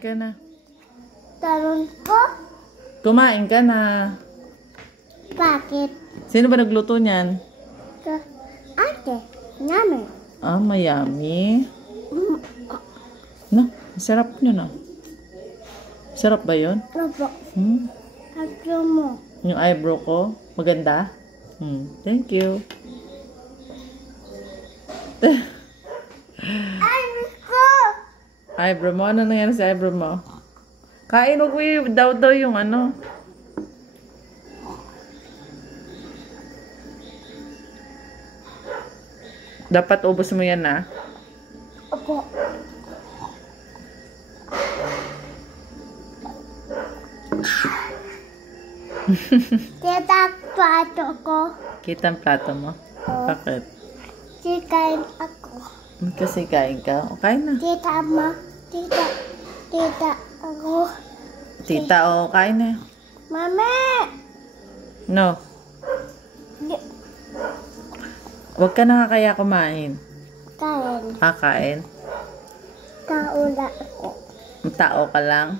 Ka na. Talon ko? Kumain ka na. Bakit? Sino ba nagluto niyan? Ate, namin. Ah, mayami. No, sarap nyo na. Sarap ba yun? Opo. Hmm? Ate mo. Yung eyebrow ko, maganda? Thank you. Ano ko? Eyebrow mo? Ano nangyari sa eyebrow mo? Kain, huwag mo daw yung ano. Dapat ubos mo yan na. Opo. Tita, plato ko. Kita ang plato mo? Bakit? Sikain ako. Kasi kain ka? O, kain na. Tita mo. Tita ako. Tita, o, kain na. Mama! No. Huwag ka nakakaya kumain. Kain. Kain. Kaula ako. Tao ka lang?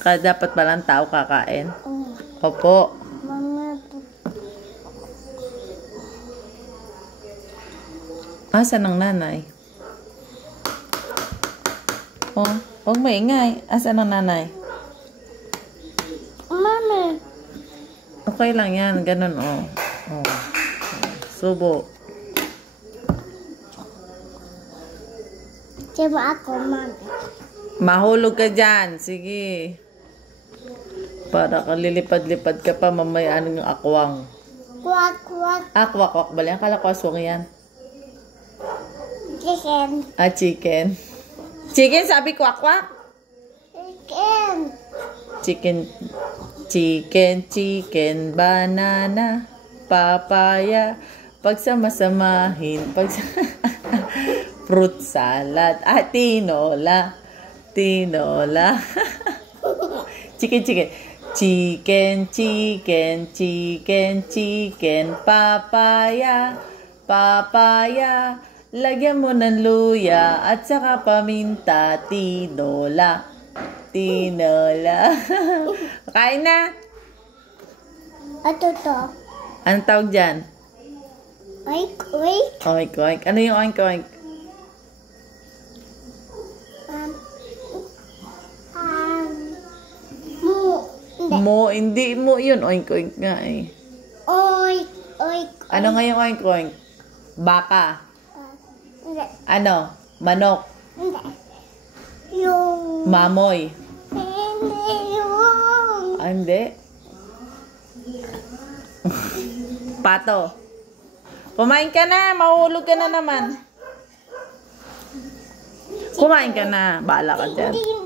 Kaya dapat palang tao kakain? Opo. Mama, Asan ang nanay? Oh, huwag maingay. Asan ang nanay? Mama. Okay lang yan. Ganun, oh. Oh. Subo. Diba ako, mama? Mahulog ka dyan. Sige. Para ka lilipad-lipad ka pa. Mamaya ano yung akwang. Kwak. Kwak-kwak. Bali, akala ko aswang yan. Chicken. Chicken. Chicken, sabi kwak-kwak. Chicken. Chicken, banana, papaya, pagsama-samahin, fruit salad, tinola. Chicken, papaya, lagyan mo ng luya at saka paminta, tinola. Kain na. Ato to. Anong tawag dyan? Oink. Oink. Ano yung oink? Mo. Hindi mo yun. Oink nga eh. Oink. Ano nga yung oink? Baka. Hindi. Ano? Manok. Hindi. Yung. Mamoy. Hindi yung. Hindi. Pato. Kumain ka na. Mahulog ka na naman. Kumain ka na. Bahala ka dyan. Hindi